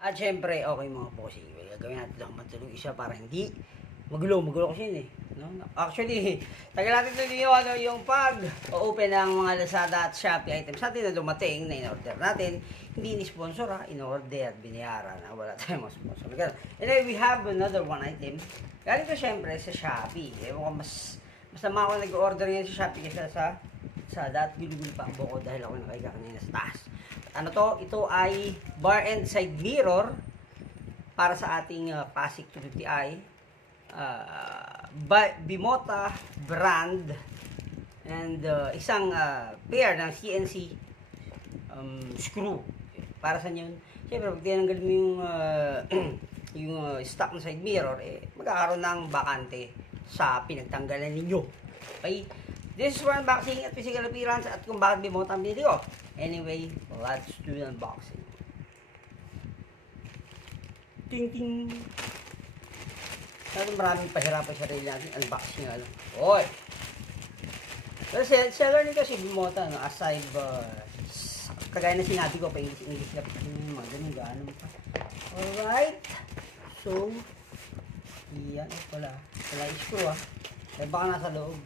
At syempre, okay mga bossing, gagawin natin lang matulog isa para hindi magulo kasi yun eh. No? Actually, tagal natin ito yung pag-open ng mga Lazada at Shopee items natin na dumating na in-order natin. Hindi ni-sponsor ha, in-order, binayaran. Wala tayong mga sponsor. Anyway, we have another one item. Galing ko syempre sa Shopee. Ewan ko, mas naman ako nag-order ngayon sa Shopee kasi sa Lazada at gulo-gulo pa ang buko dahil ako nakahiga kanina sa taas. Ano to? Ito ay bar and side mirror para sa ating Pasig 250i. Bimota brand and isang pair ng CNC screw. Para sa yun? Siyempre, pag tinanggal mo yung, stock ng side mirror, magkakaroon ng bakante sa pinagtanggalan ninyo. Okay? This is for unboxing at physical appearance at kung bakit Bimota ang binili ko. Anyway, let's do the unboxing. Ting ting. Sana maraming pahirapan sa sarili natin unboxing ano. Oy. Kasi seller nito si Bimota no, aside kagaya na sinabi ko pa English na mga ganun gaano pa. Alright. So, yan wala screw ah. Eh baka nasa loob.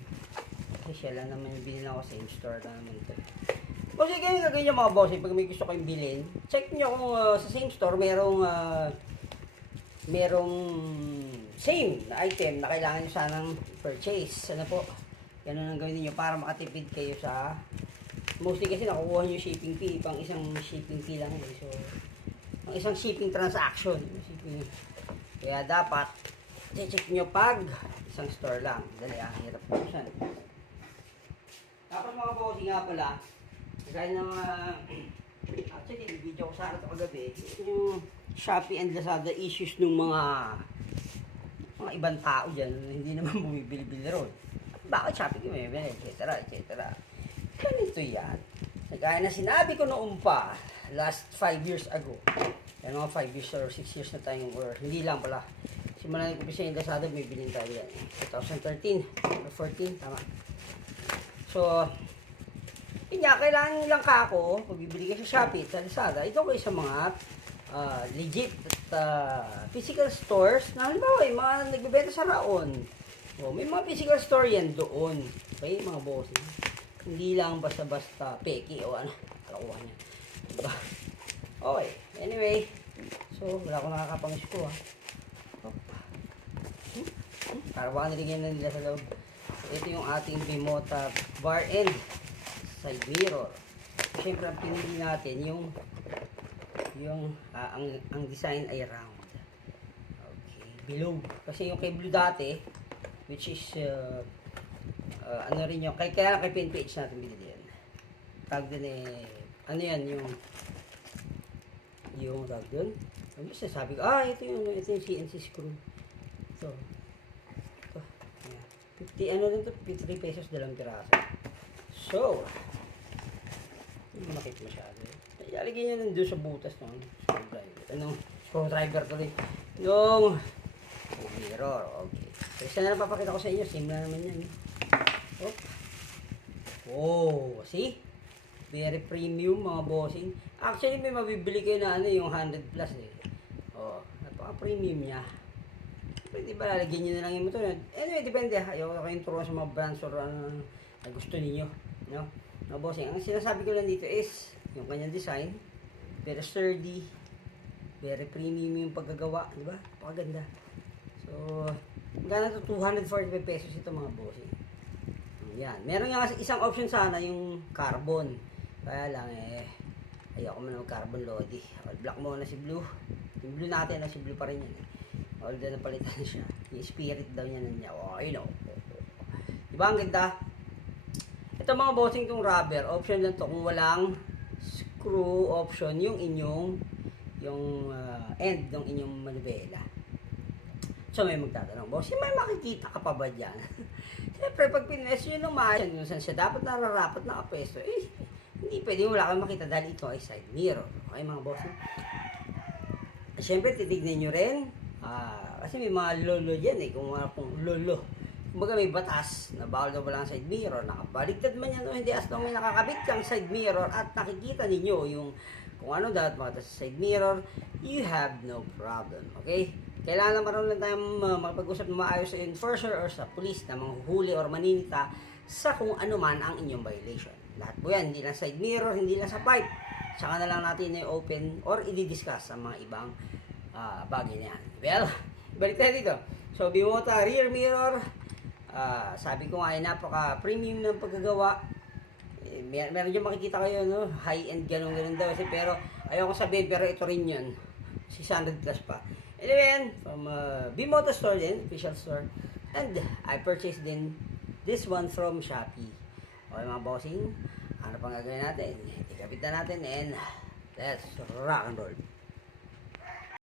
Kasi siya lang naman yung bilhin ako sa same store na naman ito. Kasi kayo gagawin nyo mga bossing pag may gusto kayong bilhin, check nyo kung sa same store merong same na item na kailangan nyo sanang purchase. Ano po? Ganun ang gawin niyo para makatipid kayo sa mostly kasi nakukuha nyo shipping fee, pang isang shipping fee lang eh. So, pang isang shipping transaction. Kaya dapat check nyo pag isang store lang. Dali hirap po siya. Tapos mga bossing nga pala, kaya ng actually, video ko sana ito kagabi, yung Shopee and Lazada issues ng mga ibang tao dyan, hindi naman bumibili-bili ron. Bakit Shopee bumibili, etc. Ganito yan. Kaya na sinabi ko noon pa, last 5 years ago, yan mga 5 years or 6 years na tayo, or hindi lang pala, simulan ko sa yung Lazada, bumibili tayo yan. 2013 or 14, tama. So, yun nga, kailangan lang ka ako, pag bibili ka sa Shopee, sa Lazada, ito kayo sa mga legit at physical stores na halimbawa, yung mga nagbibenta sa Raon. O, may mga physical store yan doon. Okay, mga boss. Hindi lang basta-basta peki o ano, kalakuha niya. Diba? Okay, anyway. So, wala akong nakakapangis ko ha. Para baka naligyan na nila sa loob. Ito yung ating Bimota bar end side mirror. Siyempre ang pinili natin ang design ay round. Okay, below. Kasi yung kay blue dati, which is ano rin yung kaya kay PNPH natin binili yan. Tag din ano yan yung tag dun. Ano sabi ko, ito yung CNC screw. Ito. 50 ano rin to, 53 pesos dalawang piraso. So, hindi mo nakita masyado. Ilalagay nyo lang doon sa butas ng screwdriver tuloy. Yung mirror. Okay. So, isa na lang papakita ko sa inyo. Same na naman yan. Oh. Oh, see? Very premium mga bossing. Actually, may mabibili kayo na yung 100 plus eh. Oh, napaka-premium niya. Pwede ba lalagyan nyo na lang yung motor? Anyway, depende ha. Ayaw ko kayong turuan sa mga brands or ano na gusto ninyo. No? No, bossing. Ang sinasabi ko lang dito is yung kanyang design. Very sturdy. Very premium yung paggagawa. Diba? Pakaganda. So, magkano to 245 pesos ito mga bossing. Yan. Meron nga isang option sana yung carbon. Kaya lang ayaw ko man ng carbon lodi. All black muna si blue. Yung blue natin na si blue pa rin yan. Although napalitan na siya. Yung spirit daw niya niya. Oh, you know. Diba ang ganda? Ito mga bossing tong rubber. Option lang to kung walang screw option yung inyong end ng inyong manubela. So may magtatanong, bossing may makikita ka pa ba dyan? Siyempre pag pinwes yun ng maayos kung saan siya dapat nararapat na kapesto, hindi pwede wala kang makita dahil ito ay side mirror. Okay mga bossing? Siyempre titignan nyo rin. Kasi may mga lolo dyan kung lolo. Kumbaga may batas na bawal daw walang side mirror. Nakabaligtad man yan o hindi as long may nakakabit kang side mirror at nakikita ninyo yung kung ano dapat makita sa side mirror, you have no problem. Okay? Kailangan naman lang tayong makapag-usap na maayos sa enforcer or sa police na manghuhuli or maninita sa kung ano man ang inyong violation. Lahat po yan, hindi lang side mirror, hindi lang sa pipe. Saka na lang natin i-open or i-discuss sa mga ibang bagay na yan. Well, balik tayo dito. So, Bimota rear mirror, sabi ko nga ay napaka-premium ng paggagawa. Meron dyan makikita kayo, no? High-end ganun daw. Pero, ayaw ko sabihin, pero ito rin yun. 600 plus pa. Anyway, from Bimota store din, official store. And, I purchased din this one from Shopee. Okay mga bossing, ano pang gagawin natin? Ikabit na natin and let's rock and roll.